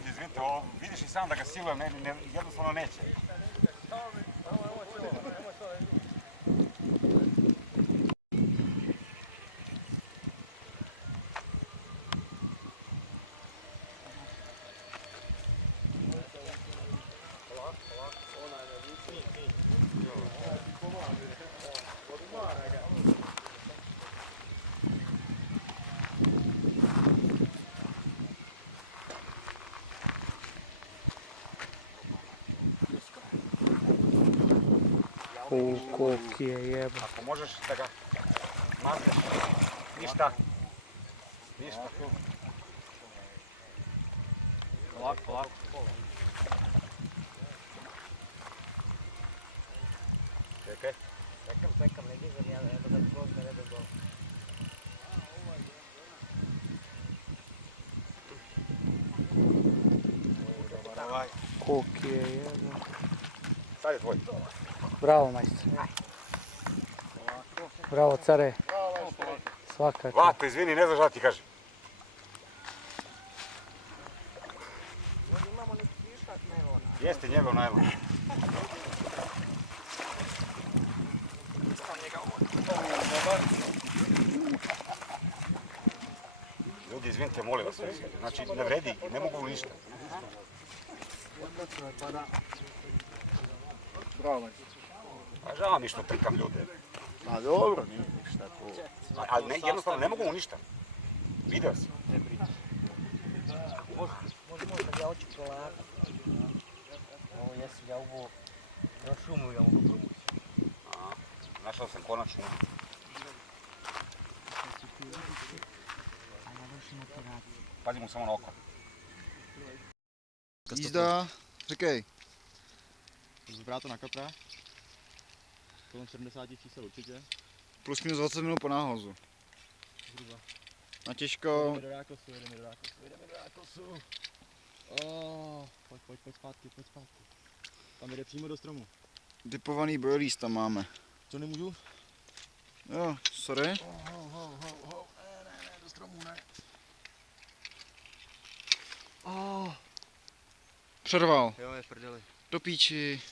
Izvinite, vidiš i sam da ga silujem, jednostavno neće. Koliki je jeba. Ako možeš da ga mazneš, ništa. Ništa. Polako, polako. Čekaj. Čekam, ne dižem ja, evo da zbog ne do dole. Koliki je jeba. Sad je tvoj. Bravo majstor. Bravo care. Svakako. Vato, izvini, ne znaš šta ti kažem. Imamo neki višak najlona. Jeste njegov najlon. Ljudi, izvinite, molim vas. Znači, ne vredi, ne mogu ništa. Bravo, majstor. A žao mi što trkam ljude. A dobro, nije ništa tu. Ali jednostavno ne mogu mu ništa. Video si. Možda ja hoću polako. Ovo jesu ja ovo na šumu ja mogu provući. Našao sam konačno. Pazi mu samo na oko. Jízda, řekej. Zbrát na kapra. Kolem 70 čísel určitě. Plus minus 20 minut po náhozu. Zhruba. Na těžko. Jdeme do rákosu. Pojď zpátky. Tam jde přímo do stromu. Typovaný boilies tam máme. Co nemůžu? Jo, sorry. Ne, do stromu ne. Přerval. Jo, je v prdeli. Do píči.